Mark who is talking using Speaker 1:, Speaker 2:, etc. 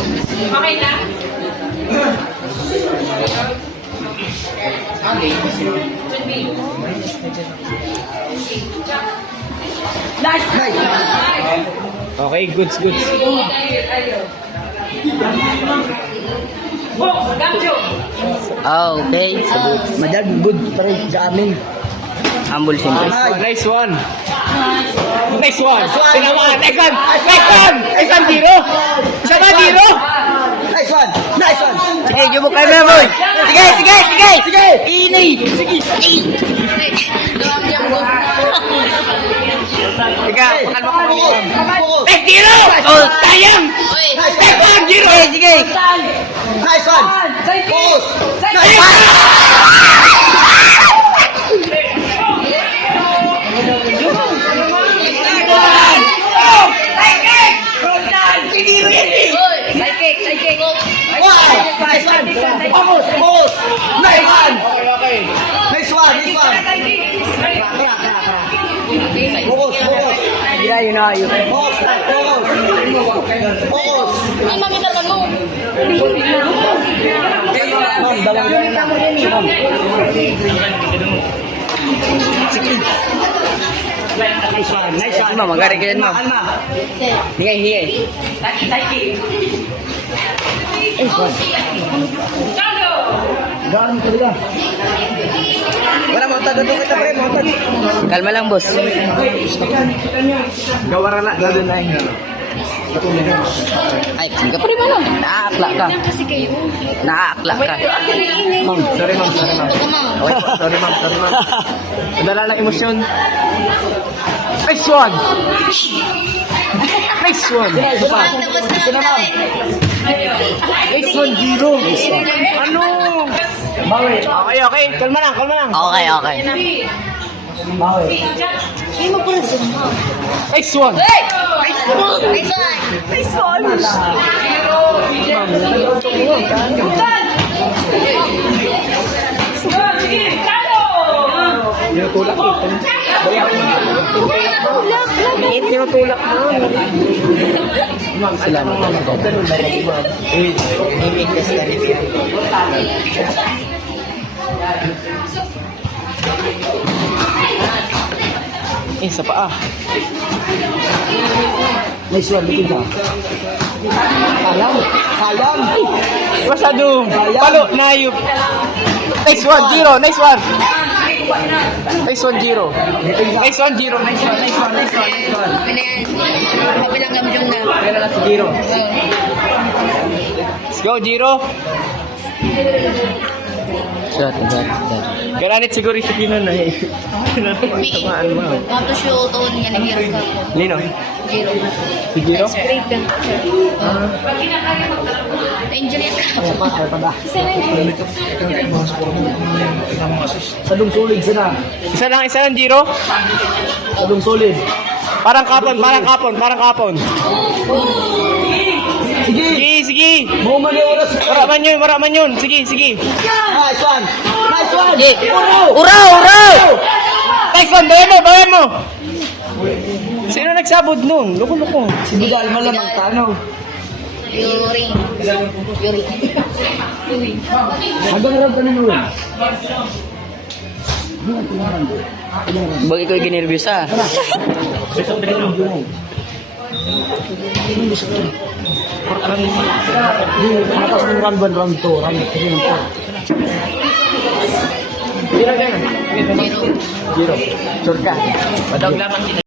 Speaker 1: Okay na? Should be. Nice!
Speaker 2: Okay, goods, goods.
Speaker 1: Oh, Gabjo!
Speaker 3: Ah, okay.
Speaker 2: Madam, good pa rin sa amin.
Speaker 3: Humble siyempre.
Speaker 2: Nice one. Nice one. Tinamaan. Next one. Next one. Next one, Diro. Isa ba, Diro?
Speaker 4: Nice one! Nice one!
Speaker 3: Sige, jumbo kayo na, boy. Sige, sige, sige. Sige. Ini. Sige. Sige, ko mo.
Speaker 2: Next, Diro.
Speaker 3: Oh,
Speaker 2: Sayang. Next one, Diro.
Speaker 3: Sige, sige.
Speaker 4: Nice one! Focus!
Speaker 2: Next one.
Speaker 3: Yeah, you know how you.
Speaker 4: Focus! Focus! Focus! Ma'am, dalawang ganun lang. Ma'am. Sige. Nice one! Nice one!
Speaker 3: Ma'am, magari ka yan, ma'am. Hingay, hingay.
Speaker 1: Taki, taki.
Speaker 4: Galing talaga. Wala taga doon kita pre, taga.
Speaker 3: Kalma lang, boss.
Speaker 4: Gawara na, gawin na yun.
Speaker 3: Ay, hindi ka pa rin ano. Naaakla ka. Naaakla ka.
Speaker 4: Ma'am, sorry ma'am, sorry ma'am.
Speaker 3: Okay.
Speaker 4: Sorry ma'am, sorry ma'am.
Speaker 2: Nadala ng emosyon. Next one. Next one.
Speaker 4: Isa pa. Isa na ma'am.
Speaker 2: Next one, Diro. Ano?
Speaker 4: Bawi.
Speaker 2: Okay, okay. Kalma lang, kalma lang.
Speaker 3: Okay, okay.
Speaker 4: Bawi.
Speaker 5: Hindi mo pala summa.
Speaker 2: Next one.
Speaker 1: Sige, Chando!
Speaker 2: Tinutulak ko. Bakit tinutulak mo?
Speaker 3: Salamat.
Speaker 2: Eh, sa paa.
Speaker 4: Nice one, bitin ka. Sayang. Sayang.
Speaker 2: Masyado. Palo, nayop. Next one, Jiro. Next one. Next one, Jiro. Next one, Jiro. Next one, next one, next one, next one.
Speaker 5: Kabilang gamjong na.
Speaker 2: Na si Jiro. Let's go, Jiro.
Speaker 3: Shot, shot, shot.
Speaker 2: Garanit siguro sa kinan na eh. Tamaan mo.
Speaker 5: Tapos yung tone niya nag-hero ka po.
Speaker 2: Lino?
Speaker 5: Zero.
Speaker 2: Si Jiro?
Speaker 5: Straight lang. Injury ka.
Speaker 4: Ay, pa, ay, pa na. Sadong solid sana.
Speaker 2: Isa lang, isa lang, Jiro.
Speaker 4: Sadong solid.
Speaker 2: Parang kapon, parang kapon, parang kapon.
Speaker 4: Sige.
Speaker 2: Sige, sige.
Speaker 4: Man yung oras.
Speaker 2: Wara man yun, wara man yun. Sige, sige.
Speaker 4: Nice one. Nice one.
Speaker 3: Sige. Uraw, uraw!
Speaker 2: Next one, bayan mo, bayan mo. Sino nagsabod nun? Loko-loko.
Speaker 4: Si Bidal malamang tanaw.
Speaker 5: Yuri. Yuri.
Speaker 4: Hanggang rab ka na nun.
Speaker 3: Bag ikaw yung ginervyos ah.
Speaker 4: Di, matas ng round 1, round 2, round 3, round 4.
Speaker 2: Jiro, Jiro.
Speaker 4: Zero. Sure ka.
Speaker 2: Lamang